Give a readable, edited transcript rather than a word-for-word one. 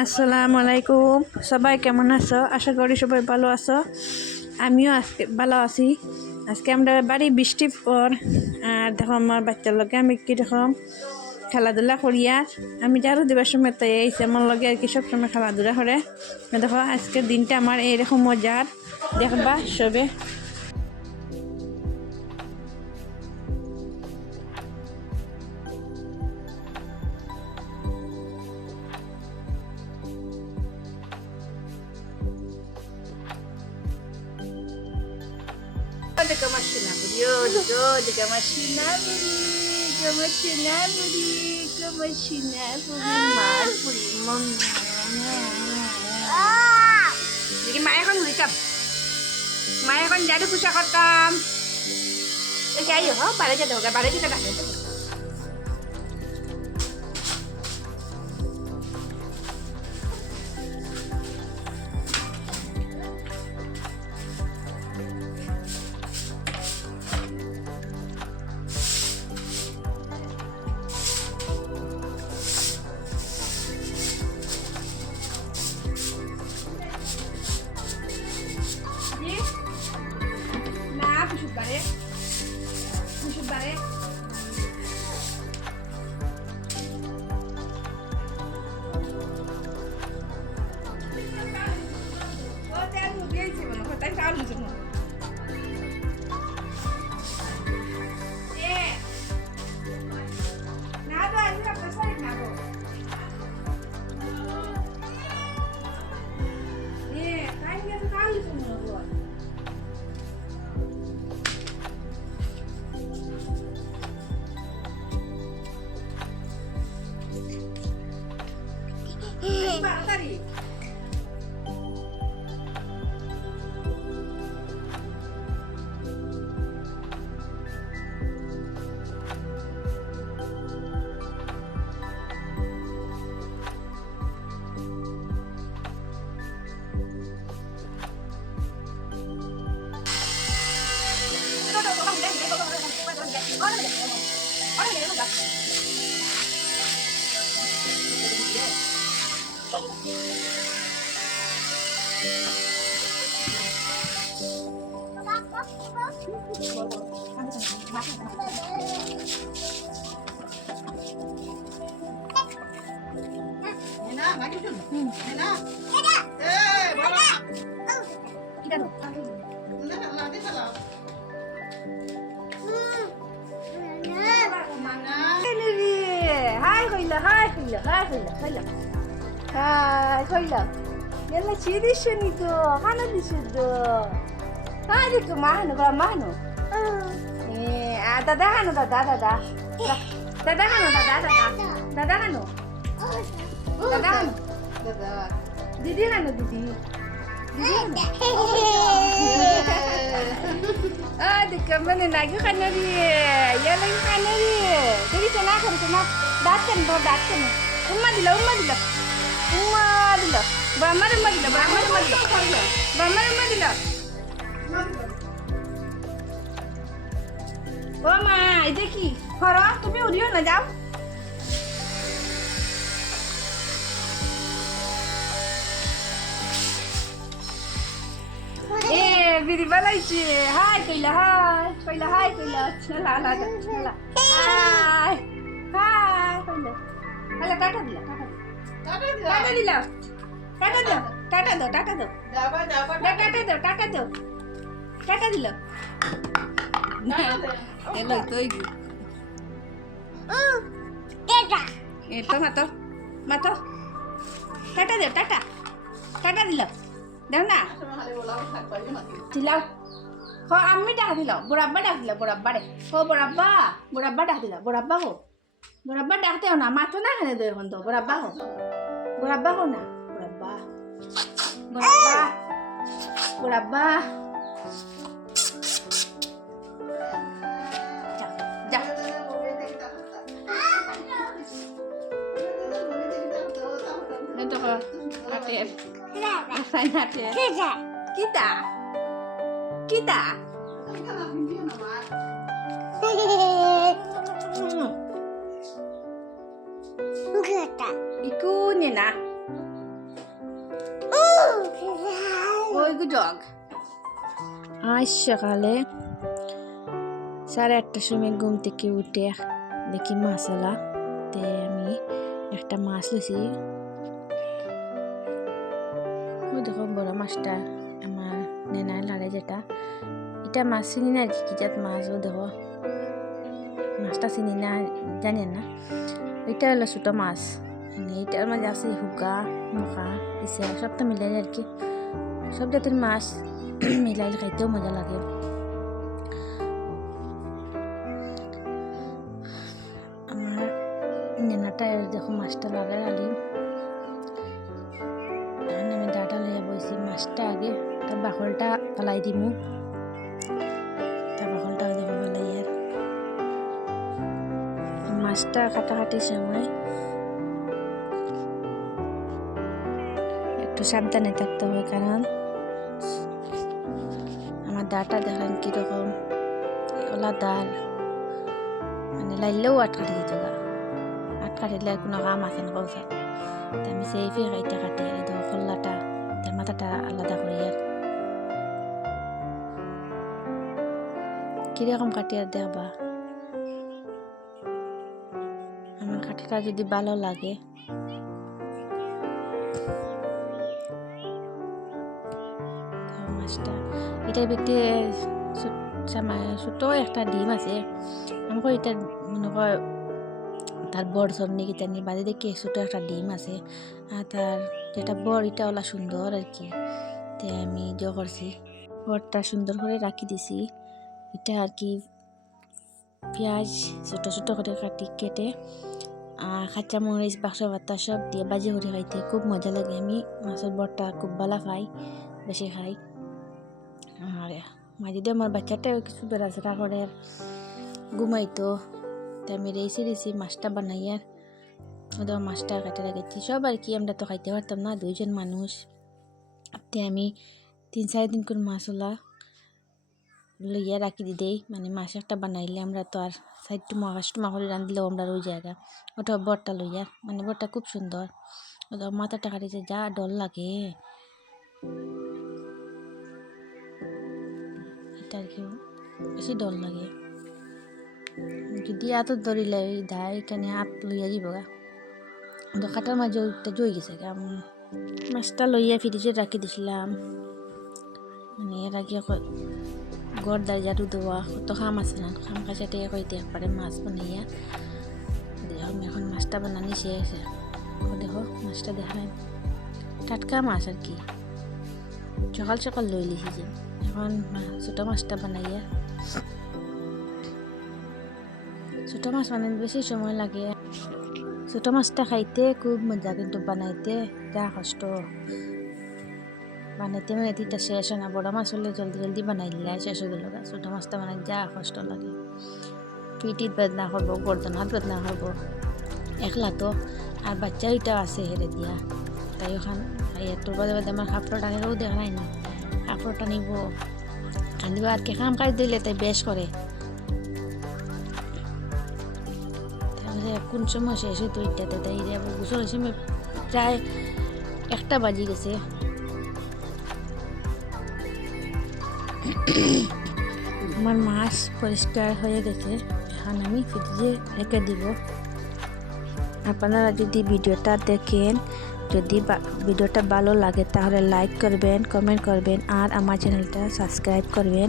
আসসালামু আলাইকুম। সবাই কেমন আছো? আশা করি সবাই ভালো আছো। আমিও আজকে ভালো আছি। আজকে আমরা বাড়ি বৃষ্টির পর আর দেখো আমার বাচ্চার লগে আমি কীরকম খেলাধুলা করি। আর আমি যারও দিবার সময় তাই এইছে আমার লগে আর কি সবসময় খেলাধুলা করে। দেখো আজকের দিনটা আমার এইরকম মজার, দেখবা সবে। Olha que machina curioso, olha que machina buri, que machina buri, que machina buri, mar buri, mom. Jadi Maya kan beli kap, Maya kan jadi pusat kotam. Oke ayo, balik aja dong, balik aja dah. Nah, pusat balik, pusat balik. Oh, jangan mungkin sih, mana kau tak tahu semua. Nada, ini apa sih nado? Kayaknya sekali semua buat. Mana tadi? Hai, koyla. Yalla chidi shuni do, hana dishido. Hai ke mahno, ba mahno. Dada hano, dada. Dada hano, dada. Dada hano. Dada hano. Didi hano, didi. Dikka mana lagi kanari. Yalla kanari. Jadi sana kan sana datang. Umma dila. Bramar dila. ও মা এটা কি করো তুমি উড়িও না যাও এ বিড়ি বালাইছে high কইলা চলা হাই কইলা হ্যালো টাটা দিলা টাটা দিল এলো তুই এটা মাতো টাটা দিল দেখ না দিলাও আমি ডাক দিল বড়াব্বা রে ও বড়াব্বা ডাক দিল বড়াব্বা ডাকতে না মাতো না এখানে দই এখন তো বড়াব্বা হো না বড়াব্বা যা itu ke ATM asalnya ATM kita ikunin jug আজ সকালে 8:30টার সময় ঘুম থেকে উঠে দেখি মাছলা তে আমি একটা মাছ লইছি। ওই দেখো বড় মাছটা আমার নেনায় লাড়ে যেটা, এটা মাছ চিনি না কি জাত মাছ। ও দেখো মাছটা চিনি না জানেন না, এটা হলো ছোটো মাছ। এটার মাঝে আছে হুগা মুখা ইসে সবটা মিলাই আর কি, সব জাতের মাছ মিলাইলে খাইতেও মজা লাগে। আমার নেনাটা দেখো মাছটা লাগাই আলি, আমি ডাটা লইয়া বইছি। মাছটা আগে তার বাকলটা ফালাই দিমু, তার বাকলটা দেখো ফেলাই। আর মাছটা কাটাকাটির সময় একটু সাবধানে থাকতে হবে, কারণ আমার দাটা দেখেন কিরকম ওলা দাল, মানে লাইলেও আটকাটি দিত গা, আটকাটিলে কোনো কাম আছে না কৌশল। আমি সেই ফেকাইটা কাটি আর দেখো খোল্লাটা তার মাথাটা আলাদা করি। আর কিরকম কাটি আর দেখবা। আমার কাটিটা যদি ভালো লাগে মাছটা, এটার ভিতরে ছোট একটা ডিম আছে। আমাকে এটা মনে কর তার বড় সন্নি কিতা নিয়ে বাদে দেখি ছোট একটা ডিম আছে, আর তার যেটা বড় এটা ওলা সুন্দর আর কি। তে আমি যে করছি বড়টা সুন্দর করে রাখি দিছি। এটা আর কি পেঁয়াজ ছোট ছোট করে কেটে আর কাঁচা মরিচ বাক্স বাতা সব দিয়ে বাজি করে খাইতে খুব মজা লাগে। আমি মাছের বড়টা খুব ভালো খাই, বেশি খাই। আর মাঝে দিয়ে আমার বাচ্চাটাও কিছু বেড়াচড়া করে ঘুমাইতো, তাই আমি রেসি মাছটা বানাই। আর ওদের মাছটা কাটে রাখেছি সব আর কি, আমরা তো খাইতে পারতাম না, 2 জন মানুষ। তে আমি 3-4 দিন করে মাছ ওলা লইয়া রাখি দেই, মানে মাছ একটা বানাইলে আমরা তো আর সাইডটুমা করে রাঁধলেও আমরা ওই জায়গা ওটা বড়টা লইয়া, মানে বড়টা খুব সুন্দর। ওটা মাথাটা কাটিছে যা ডর লাগে, এটা আর কি বেশি ডর লাগে। যদি এত ধরিলে ওই দায় এখানে হাত লইয়া যাব গা, ওটা কাটার মাঝে ওইটা জই গেছে গা। মাছটা লইয়া ফ্রিজে রাখি দিছিলাম, মানে এর আগে ঘর দাঁড়িয়ে দেওয়া কত খাম আছে না, খাম কাছাতে কইতে একবারে মাছ বানাইয়া দেখো। এখন মাছটা বানানি শেষ, দেখো মাছটা দেখায় টাটকা মাছ আর কি, সকাল সকাল লই লিছি যে। এখন ছোট মাছটা বানাইয়া, ছোট মাছ বানাইতে বেশি সময় লাগে। ছোট মাছটা খাইতে খুব মজা, কিন্তু বানাইতে যা কষ্ট। বানাইতে মানে এটা শেষ হয় না, বড় মাছ হলে জলদি জলদি বানাই দিলে শেষ হয়ে গেল। ছোটো মাছটা বানাই যা কষ্ট লাগে, পিঠিত বেদনা করবো, গর্দন হাত বেদনা করবো একলা তো, আর বাচ্চা ওইটা আছে হেরে দিয়া। তাই ওখান তোর বাদে বাদে আমার কাপড়টা হেরেও দেখাই না, কাপড়টা নিব কান্দিব আর কে কাম কাজ দিলে তাই বেশ করে। তারপরে কোন সময় শেষ হইতো ইটাতে, তাই গোসল সময় প্রায় 1টা বাজি গেছে। আমার মাছ পরিষ্কার হয়ে গেছে, এখন আমি ফ্রিজে রেখে দিব। আপনারা যদি ভিডিওটা দেখেন, যদি ভিডিওটা ভালো লাগে তাহলে লাইক করবেন, কমেন্ট করবেন আর আমার চ্যানেলটা সাবস্ক্রাইব করবেন।